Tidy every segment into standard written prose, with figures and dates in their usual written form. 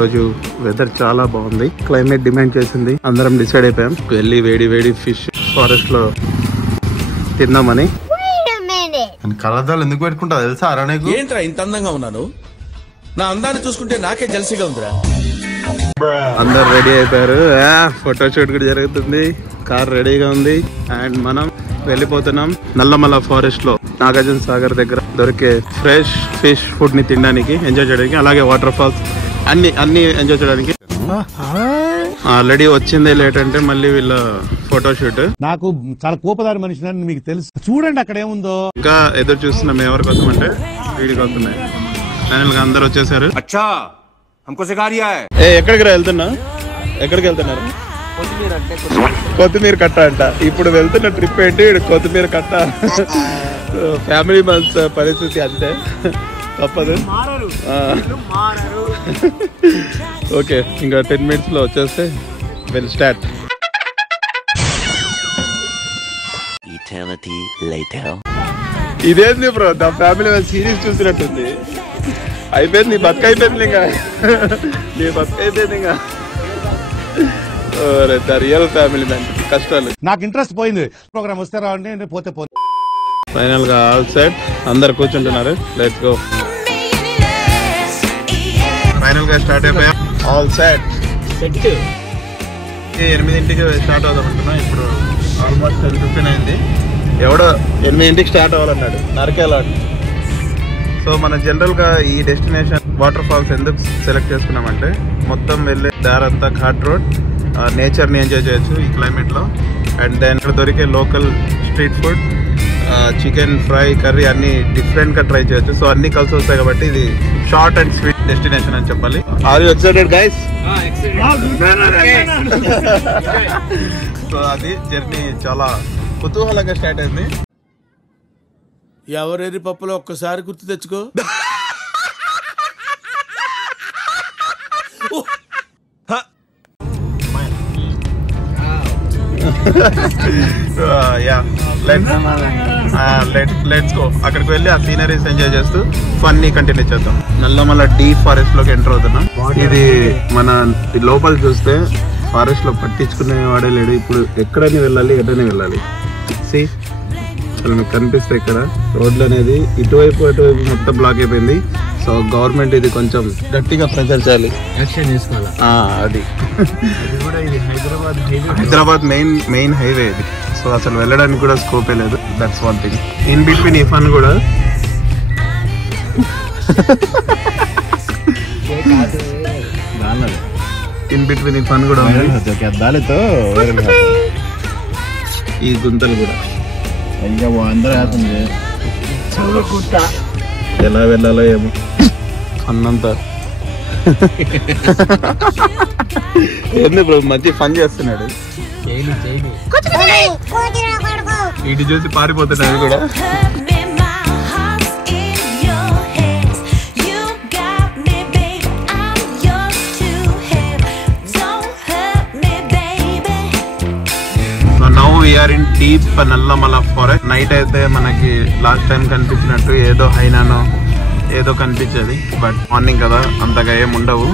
రోజు వెదర్ చాలా బాగుంది, క్లైమేట్ డిమాండ్ చేసింది, అందరం డిసైడ్ అయిపోయాం వెళ్ళి వేడి వేడి ఫిష్ ఫారెస్ట్ లో తిందామని. కలర్దాలు ఎందుకు పెట్టుకుంటా తెలుసా? ఏంట్రా ఇంత అందంగా ఉన్నాను? నా అందాన్ని చూసుకుంటే నాకే జెల్సీగా ఉందిరా. అందరు రెడీ అయిపోయారు, ఫోటోషూట్ కూడా జరుగుతుంది, కార్ రెడీగా ఉంది అండ్ మనం వెళ్ళిపోతున్నాం నల్లమల ఫారెస్ట్ లో నాగార్జున సాగర్ దగ్గర దొరికే ఫ్రెష్ ఫిష్ ఫుడ్ ని తినడానికి, ఎంజాయ్ చేయడానికి, అలాగే వాటర్ ఫాల్స్ అన్ని ఎంజాయ్ చేయడానికి. ఆల్రెడీ వచ్చిందే లేట్ అంటే మళ్ళీ వీళ్ళ ఫోటోషూట్. నాకు చాలా కోపదారి మనిషి మీకు తెలుసు, చూడండి అక్కడ ఏముందో. ఇంకా ఎదురు చూస్తున్నాం ఎవరి కోసం అంటే వీడికి వస్తున్నాయి. ఫైనల్ గా అందరు వచ్చేసారు. ఎక్కడికి వెళ్తున్నా? ఎక్కడికి వెళ్తున్నారు? కొత్తిమీర కట్ట అంట. ఇప్పుడు వెళ్తున్న ట్రిప్ ఏంటి? కొత్తిమీర కట్ట. ఫ్యామిలీ మంత్స్ పరిస్థితి అంతే, తప్పదు. ఓకే, ఇంకా 10 minutes లో వచ్చేస్తే వెల్ స్టార్ట్. ఇదేంది బ్రో, ద ఫ్యామిలీ సిరీస్ చూసినట్టుంది. అయిపోయింది, నీ బతుక అయిపోయింది, ఇంకా నీ బతుక అయిపోయింది. ఇంకా రియల్ ఫ్యామిలీ మ్యాన్ కష్టాలు. నాకు ఇంట్రెస్ట్ పోయింది, ప్రోగ్రామ్ వస్తే రావండి, పోతే పోతే. ఫైనల్ గా ఆల్ సెట్, అందరు కూర్చుంటున్నారు. Let's go. ఫైనల్ గా స్టార్ట్ అయిపోయాం. All set. 8ంటికి స్టార్ట్ అవుదాం అంటున్నా. ఇప్పుడు ఆల్మోస్ట్ 10:15 అయింది. ఎవడో 8ంటికి స్టార్ట్ అవ్వాలన్నాడు, నరకేలాడు. సో మనం జనరల్ గా ఈ డెస్టినేషన్ వాటర్ ఫాల్స్ ఎందుకు సెలెక్ట్ చేసుకున్నామంటే, మొత్తం వెళ్ళే దారంతా ఘాట్ రోడ్, నేచర్ ని ఎంజాయ్ చేయొచ్చు ఈ క్లైమేట్ లో. అండ్ దెన్ ఇక్కడ దొరికే local street food, chicken fry, curry అన్ని డిఫరెంట్ గా ట్రై చేయొచ్చు. సో అన్ని కలిసి వస్తాయి కాబట్టి ఇది షార్ట్ అండ్ స్వీట్ డెస్టినేషన్ అని చెప్పాలి. Are you excited guys? So అది జర్నీ చాలా కుతూహలంగా స్టార్ట్ అయింది. ఎవరెరి పప్పులో ఒక్కసారి గుర్తు తెచ్చుకో. Let's go. అక్కడికి వెళ్ళి ఆ సీనరీస్ ఎంజాయ్ చేస్తూ ఫన్ ని కంటిన్యూ చేద్దాం. నల్లమల డీప్ ఫారెస్ట్ లోకి ఎంటర్ అవుతున్నాం. ఇది మన లోపల చూస్తే ఫారెస్ట్ లో పట్టించుకునే వాడే లేడు. ఇప్పుడు ఎక్కడైనా వెళ్ళాలి, ఎటైనా వెళ్ళాలి. సి అసలు మీకు కనిపిస్తే ఇక్కడ రోడ్లు అనేది ఇటువైపు అటువైపు మొత్తం బ్లాక్ అయిపోయింది. సో గవర్నమెంట్ ఇది కొంచెం గట్టిగా ప్రెజర్ చేయాలి, యాక్షన్ తీసుకోవాలి. అది హైదరాబాద్ మెయిన్ హైవే ఇది. సో అసలు వెళ్ళడానికి కూడా స్కోపే లేదు. That's one thing. In between ఈ ఫన్ కూడా ఉంది. ఈ గుంతలు కూడా ఎలా వెళ్ళాలో ఏమో అన్నంతా. ఏంది బ్రో మంచి ఫన్ చేస్తున్నాడు, ఇటు చూసి పారిపోతున్నాడు కూడా. Now we are in deep Nallamala forest. Night అయితే మనకి లాస్ట్ టైం కనిపించినట్టు ఏదో హైనానో ఏదో కనిపించేది, బట్ మార్నింగ్ కదా అంతగా ఏం ఉండవు.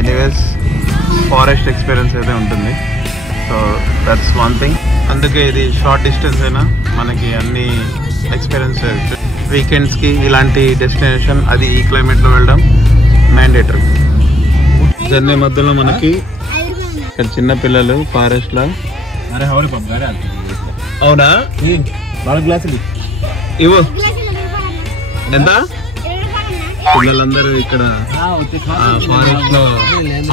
ఎనీవేస్ ఫారెస్ట్ ఎక్స్పీరియన్స్ అయితే ఉంటుంది. So that's one thing. అందుకే ఇది షార్ట్ డిస్టెన్స్ అయినా మనకి అన్ని ఎక్స్పీరియన్స్ చేయొచ్చు. వీకెండ్స్కి ఇలాంటి డెస్టినేషన్, అది ఈ క్లైమేట్లో వెళ్ళడం మ్యాండేటరీ. జర్నీ మధ్యలో మనకి ఇక్కడ చిన్న పిల్లలు ఫారెస్ట్లో. అవునా? ఇవ్వు. ఎంత? పిల్లలందరూ ఇక్కడ ఫారెస్ట్ లో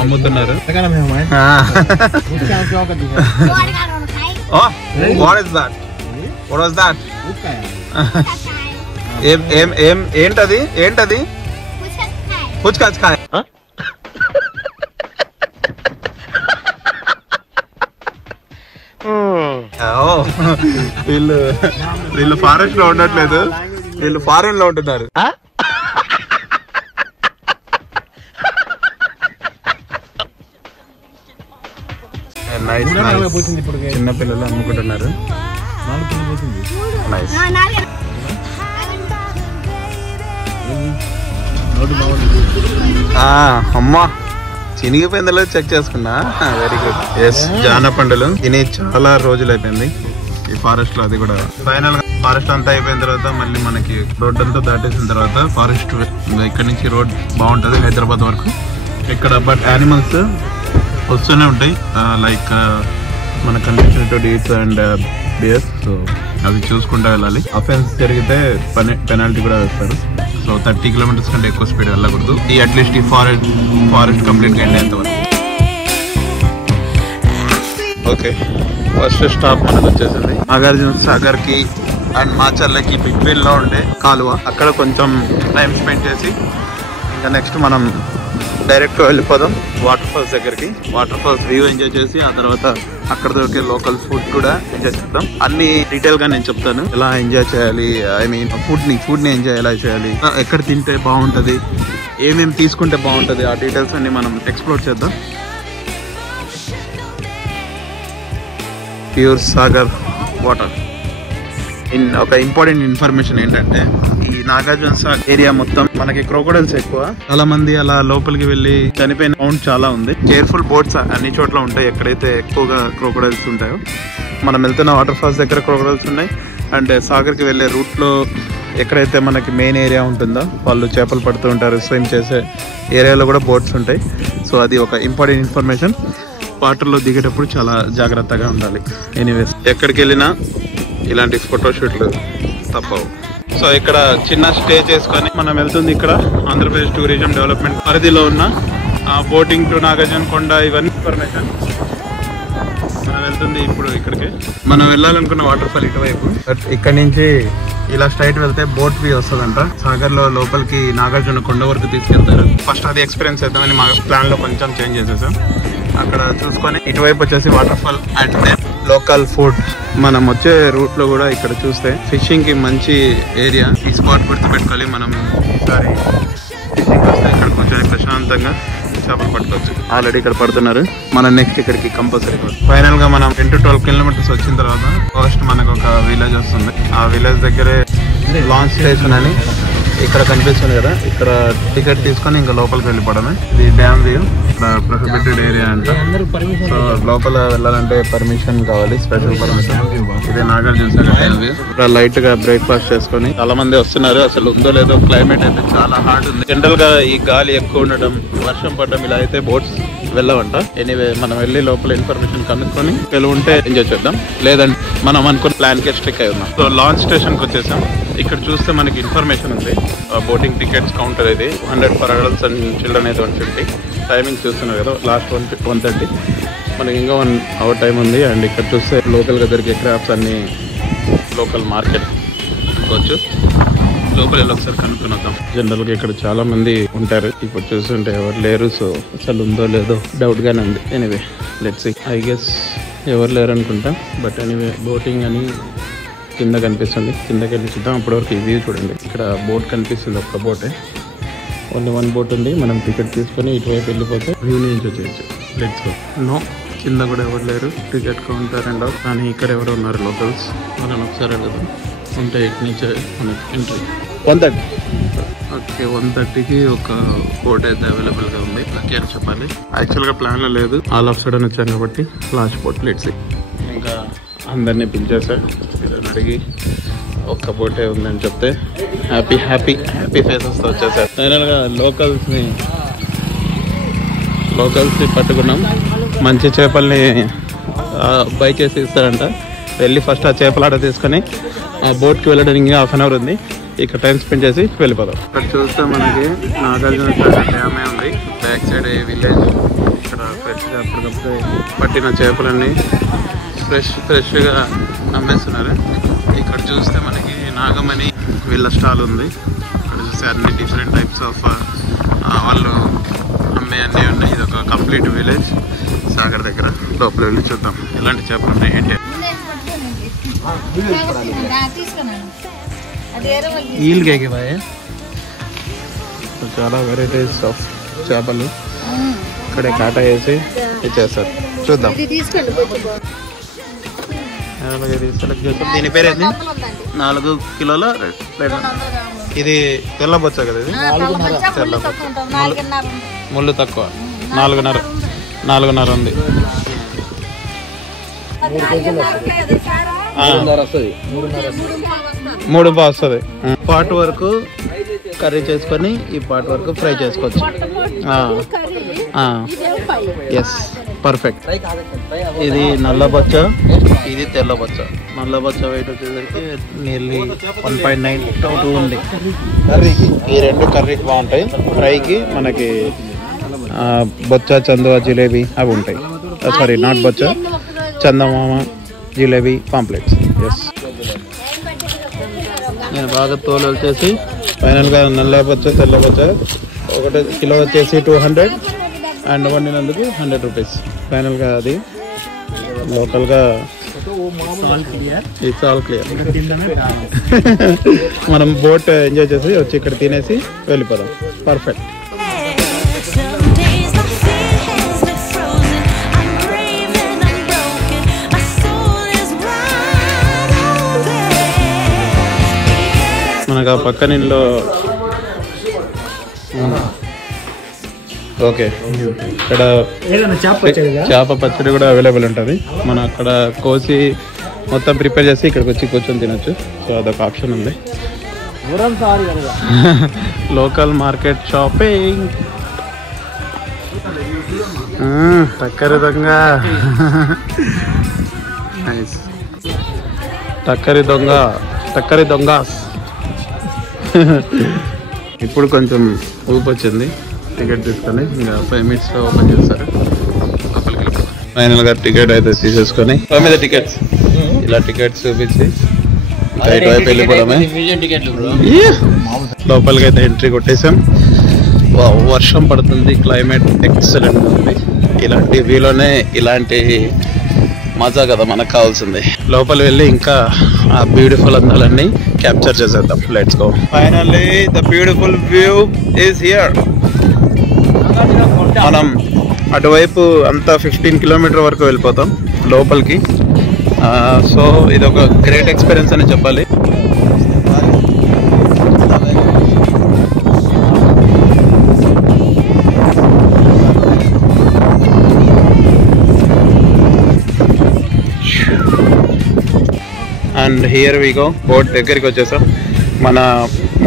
అమ్ముతున్నారు. ఏంటది? పుచ్చకాయ. వీళ్ళు ఫారెస్ట్ లో ఉండట్లేదు, వీళ్ళు ఫారెన్ లో ఉంటున్నారు. చిన్న పిల్లలు అమ్ముకుంటున్నారు. అమ్మా చినిగిపోయిందో చెక్ చేసుకున్నా. Very good. ఎస్, జాన పండులు తిని చాలా రోజులు అయిపోయింది ఈ ఫారెస్ట్ లో. అది కూడా ఫైనల్ గా ఫారెస్ట్ అంతా అయిపోయిన తర్వాత మళ్ళీ మనకి రోడ్ అంతా దాటేసిన తర్వాత ఫారెస్ట్ ఇక్కడ నుంచి రోడ్ బాగుంటది హైదరాబాద్ వరకు ఇక్కడ. బట్ యానిమల్స్ వస్తూనే ఉంటాయి, లైక్ మనకు కనిపించినట్టు డీట్స్ అండ్ బియర్స్. సో అది చూసుకుంటూ వెళ్ళాలి. అఫెన్స్ జరిగితే పెనాల్టీ కూడా వేస్తారు. సో 30 కిలోమీటర్స్ కంటే ఎక్కువ స్పీడ్ వెళ్ళకూడదు. ఈ అట్లీస్ట్ ఈ ఫారెస్ట్ కంప్లీట్ గా ఎండ్ వరకు. ఓకే, ఫస్ట్ స్టాప్ మనకు వచ్చేసింది నాగార్జున సాగర్ కి అండ్ మాచర్లకి బిట్వీన్ లో ఉండే కాలువ. అక్కడ కొంచెం టైం స్పెండ్ చేసి ఇంకా నెక్స్ట్ మనం డైరెక్ట్ వెళ్ళిపోదాం వాటర్ ఫాల్స్ దగ్గరికి. వాటర్ ఫాల్స్ వ్యూ ఎంజాయ్ చేసి ఆ తర్వాత అక్కడ దొరికే లోకల్ ఫుడ్ కూడా ఎంజాయ్ చేద్దాం. అన్ని డీటెయిల్ గా నేను చెప్తాను ఎలా ఎంజాయ్ చేయాలి, ఐ మీన్ ఫుడ్ ని ఎంజాయ్ ఎలా చేయాలి, ఎక్కడ తింటే బాగుంటది, ఏమేమి తీసుకుంటే బాగుంటది, ఆ డీటెయిల్స్ అన్ని మనం ఎక్స్ప్లోర్ చేద్దాం. Pure Sagar water. ఒక ఇంపార్టెంట్ ఇన్ఫర్మేషన్ ఏంటంటే ఈ నాగార్జున సాగర్ ఏరియా మొత్తం మనకి క్రోకోడైల్స్ ఎక్కువ. చాలా మంది అలా లోపలికి వెళ్ళి చనిపోయిన కౌంట్ చాలా ఉంది. కేర్ఫుల్ బోట్స్ అన్ని చోట్ల ఉంటాయి ఎక్కడైతే ఎక్కువగా క్రోకోడైల్స్ ఉంటాయో. మనం వెళ్తున్న వాటర్ ఫాల్స్ దగ్గర క్రోకోడైల్స్ ఉన్నాయి. అండ్ సాగర్ కి వెళ్ళే రూట్ లో ఎక్కడైతే మనకి మెయిన్ ఏరియా ఉంటుందో వాళ్ళు చేపలు పడుతూ ఉంటారు, స్విమ్ చేసే ఏరియాలో కూడా బోట్స్ ఉంటాయి. సో అది ఒక ఇంపార్టెంట్ ఇన్ఫర్మేషన్. వాటర్లో దిగేటప్పుడు చాలా జాగ్రత్తగా ఉండాలి. ఎనీవేస్, ఎక్కడికి వెళ్ళినా ఇలాంటి ఫోటోషూట్లు తప్పవు. సో ఇక్కడ చిన్న స్టే చేసుకొని మనం వెళ్తుంది. ఇక్కడ ఆంధ్రప్రదేశ్ టూరిజం డెవలప్మెంట్ పరిధిలో ఉన్న బోటింగ్ టు నాగార్జున కొండ, ఇవన్నీ ఇన్ఫర్మేషన్. మనం వెళ్తుంది ఇప్పుడు ఇక్కడికి. మనం వెళ్ళాలనుకున్న వాటర్ ఫాల్ ఇటువైపు. బట్ ఇక్కడ నుంచి ఇలా స్ట్రైట్ వెళ్తే బోట్ వ్యూ వస్తుందంట. సాగర్ లో లోపలికి నాగార్జున కొండ వరకు తీసుకెళ్తారు. ఫస్ట్ అది ఎక్స్పీరియన్స్ చేద్దామని మా ప్లాన్ లో కొంచెం చేంజ్ చేసేసాం. అక్కడ చూసుకొని ఇటువైపు వచ్చేసి water fall and local food. మనం వచ్చే రూట్ లో కూడా ఇక్కడ చూస్తే ఫిషింగ్ కి మంచి ఏరియా. ఈ స్పాట్ గుర్తుపెట్టుకోవాలి. మనం ఈసారి ఫిషింగ్ వస్తే ఇక్కడ కొంచెం ప్రశాంతంగా చేపలు పట్టుకోవచ్చు. ఆల్రెడీ ఇక్కడ పడుతున్నారు. మనం నెక్స్ట్ ఇక్కడికి కంపల్సరీ. ఫైనల్ గా మనం 10 to 12 కిలోమీటర్స్ వచ్చిన తర్వాత ఫస్ట్ మనకు ఒక విలేజ్ వస్తుంది. ఆ విలేజ్ దగ్గరే లాంచ్ స్టేషన్ అని ఇక్కడ కనిపిస్తుంది కదా, ఇక్కడ టికెట్ తీసుకొని ఇంకా లోపలికి వెళ్ళిపోవడమే. ఇది డ్యామ్ వ్యూ. ఇక్కడ ప్రొహిబిటెడ్ ఏరియా అంట. సో లోపల వెళ్ళాలంటే పర్మిషన్ కావాలి, స్పెషల్ పర్మిషన్. ఇది నాగార్జున సాగర్ డ్యామ్ వ్యూ. ఇక్కడ లైట్ గా బ్రేక్ఫాస్ట్ చేసుకొని చాలా మంది వస్తున్నారు. అసలు ఉందో లేదో, క్లైమేట్ అయితే చాలా హాట్ ఉంది. జనరల్ గా ఈ గాలి ఎక్కువ ఉండడం, వర్షం పడడం ఇలా అయితే బోట్స్ వెళ్ళవంట. ఎనీవే మనం వెళ్ళి లోపల ఇన్ఫర్మేషన్ కనుక్కొని ఉంటే ఎంజాయ్ చేద్దాం. లేదంటే మనం అనుకున్న ప్లాన్ కి స్ట్రిక్ అయి ఉన్నాం. సో లాంచ్ స్టేషన్ కి వచ్చేసాం. ఇక్కడ చూస్తే మనకి ఇన్ఫర్మేషన్ ఉంది. బోటింగ్ టికెట్స్ కౌంటర్ ఇది 100 ఫర్ అడల్ట్స్ అండ్ చిల్డ్రన్ అయితే 150. టైమింగ్ చూస్తున్నారు కదా, లాస్ట్ 1:30. మనకి ఇంకా 1 అవర్ టైం ఉంది. అండ్ ఇక్కడ చూస్తే లోకల్ గా దొరికే క్రాప్స్ అన్ని లోకల్ మార్కెట్ వచ్చు. లోపల వెళ్ళి ఒకసారి కనుక్కొని వద్దాం. జనరల్ గా ఇక్కడ చాలా మంది ఉంటారు. ఇప్పుడు చూస్తుంటే ఎవరు లేరు. సో అసలు ఉందో లేదో డౌట్ గానే ఉంది. Anyway let's see. I guess ఎవరు లేరు అనుకుంటా. బట్ ఎనీవే బోటింగ్ అని కింద కనిపిస్తుంది. కిందకి వెళ్ళి చూద్దాం. అప్పటివరకు ఈ వ్యూ చూడండి. ఇక్కడ బోట్ కనిపిస్తుంది, ఒక్క బోటే. ఓన్లీ 1 బోట్ ఉంది. మనం టికెట్ తీసుకొని ఇటువైపు వెళ్ళిపోతే వ్యూని ఎంజాయ్ చేయొచ్చు. Let's go. నో, కింద కూడా ఎవరు లేరు. టికెట్ కౌంటర్ అండ్ కానీ ఇక్కడ ఎవరు ఉన్నారు లోకల్స్. మనం ఒకసారి వెళ్దాం. ఉంటే ఇటు నుంచి మనకి ఎంట్రీ 1:30. ఓకే, 1:30కి ఒక బోట్ అయితే అవైలబుల్గా ఉంది. లక్కీ అని చెప్పాలి. యాక్చువల్గా ప్లాన్లో లేదు, ఆల్ ఆఫ్ సడన్ వచ్చాను కాబట్టి లాస్ట్ బోట్. Let's see. ఇంకా అందరినీ పిలిచేశారు. వీళ్ళని అడిగి ఒక్క బోటే ఉందని చెప్తే హ్యాపీ ఫేసెస్తో వచ్చేసారు. ఫైనల్గా లోకల్స్ని పట్టుకున్నాం. మంచి చేపల్ని బై చేసి ఇస్తారంట. వెళ్ళి ఫస్ట్ ఆ చేపలాట తీసుకొని ఆ బోట్కి వెళ్ళడానికి ఇంకా 1/2 అవర్ ఉంది. ఇక్కడ టైం స్పెండ్ చేసి వెళ్ళిపోదాం. ఇక్కడ చూస్తే మనకి నాగార్జున సాగర్ డ్యామే ఉంది. Back side village. ఇక్కడ ఫ్రెష్గా అప్పటికప్పుడు పట్టిన చేపలన్నీ ఫ్రెష్గా అమ్మేస్తున్నారు. ఇక్కడ చూస్తే మనకి నాగమణి వీళ్ళ స్టాల్ ఉంది. ఇక్కడ చూస్తే అన్ని డిఫరెంట్ టైప్స్ ఆఫ్ వాళ్ళు అమ్మే అన్నీ ఉన్నాయి. ఇది ఒక కంప్లీట్ విలేజ్ సాగర్ దగ్గర. లోపల వెళ్ళి చూద్దాం ఎలాంటి చేపలు ఉన్నాయి ఏంటి. చాలా వెరైటీస్ ఆఫ్ చేపలు ఇక్కడే కాటా వేసి ఇచ్చేస్తారు. చూద్దాం. దీని పేరేంటి? 4 కిలోల రేట్. ఇది తెల్ల బొచ్చ కదా, ఇది తెల్ల ముళ్ళు తక్కువ. 4.5 ఉంది. మూడు వస్తుంది. పార్ట్ వరకు కర్రీ చేసుకొని ఈ పార్ట్ వరకు ఫ్రై చేసుకోవచ్చు. Yes, perfect. ఇది నల్ల బొచ్చ, ఇది తెల్ల బొచ్చ. నల్ల బొచ్చ వెయిట్ వచ్చేసరికి నియర్లీ 1.9 ఉంది. ఈ రెండు కర్రీకి బాగుంటాయి. ఫ్రైకి మనకి బొచ్చ, చందువ, జిలేబీ అవి ఉంటాయి. సారీ, నాట్ బొచ్చ, చందమామ, జిలేబీ, పాంప్లెట్స్. ఎస్, నేను బాగా తోలు వచ్చేసి ఫైనల్గా నల్ల బొచ్చ, తెల్ల బొచ్చ ఒకటి కిలో వచ్చేసి 200 అండ్ వండినందుకు 100 రూపీస్. ఫైనల్గా అది లోకల్గా ఇట్స్ ఆల్ క్లియర్. మనం బోట్ ఎంజాయ్ చేసి వచ్చి ఇక్కడ తినేసి వెళ్ళిపోదాం. పర్ఫెక్ట్. మనకు ఆ పక్క నీళ్ళు ఓకే. ఇక్కడ చేప పచ్చడి కూడా అవైలబుల్ ఉంటుంది. మనం అక్కడ కోసి మొత్తం ప్రిపేర్ చేసి ఇక్కడికి వచ్చి కూర్చొని తినొచ్చు. సో అదొక ఆప్షన్ ఉంది. Local market shopping. టక్కరి దొంగ, టక్కరి దొంగ. ఇప్పుడు కొంచెం ఊపు వచ్చింది. టికెట్ తీసుకొని ఇంకా 5 minutesలో ఓపెన్ చేస్తారు. ఫైనల్గా టికెట్ అయితే తీసేసుకొని మీద టికెట్స్ ఇలా టికెట్స్ చూపించి ఇటువైపు వెళ్ళిపోవడమే. లోపలికి అయితే ఎంట్రీ కొట్టేసాం. వర్షం పడుతుంది, క్లైమేట్ ఎక్సలెంట్ ఉంది. ఇలాంటి వ్యూలోనే ఇలాంటి మజా కదా మనకు కావాల్సింది. లోపల వెళ్ళి ఇంకా ఆ బ్యూటిఫుల్ అందాలన్నీ క్యాప్చర్ చేసేద్దాం. Let's go. Finally the beautiful view is here. మనం అటువైపు అంతా 15 కిలోమీటర్ వరకు వెళ్ళిపోతాం లోపలికి. సో ఇది ఒక గ్రేట్ ఎక్స్పీరియన్స్ అని చెప్పాలి. And here we go. Boat దగ్గరికి వచ్చేసాం. మన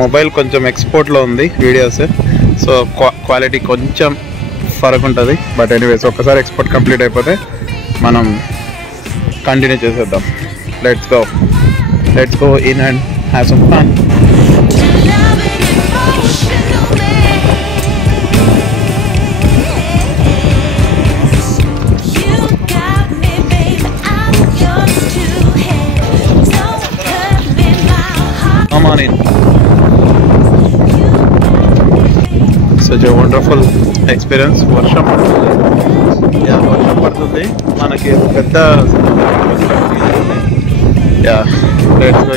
మొబైల్ కొంచెం ఎక్స్పోర్ట్లో ఉంది వీడియోస్, సో క్వాలిటీ కొంచెం ఫరక్ ఉంటుంది. బట్ ఎనీవేస్ ఒక్కసారి ఎక్స్పోర్ట్ కంప్లీట్ అయిపోతే మనం కంటిన్యూ చేసేద్దాం. Let's go in and have some fun. Come on in. Such a wonderful experience. వర్షం పడుతుంది మనకి పెద్ద.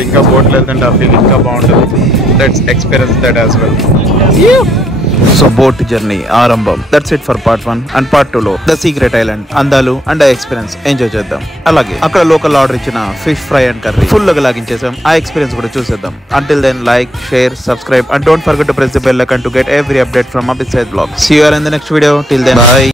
ఇంకా బోట్లు వెళ్తుంటే ఆ ఫీల్ ఇంకా బాగుంటుంది. Let's experience that as well. So boat journey ఆరంభం. That's it for part 1. And part 2లో ద సీక్రెట్ ఐలాండ్ అందాలు అండ్ ఆ ఎక్స్పీరియన్స్ ఎంజాయ్ చేద్దాం. అలాగే అక్కడ లోకల్ ఆర్డర్ ఇచ్చిన fish fry and curry full గా లాగించేసాం. ఆ ఎక్స్పీరియన్స్ కూడా చూసేద్దాం. Until then, like, share, subscribe and don't forget to press the bell icon to get every update from Abhisayed Vlogs. See you all in the next video. Till then, bye.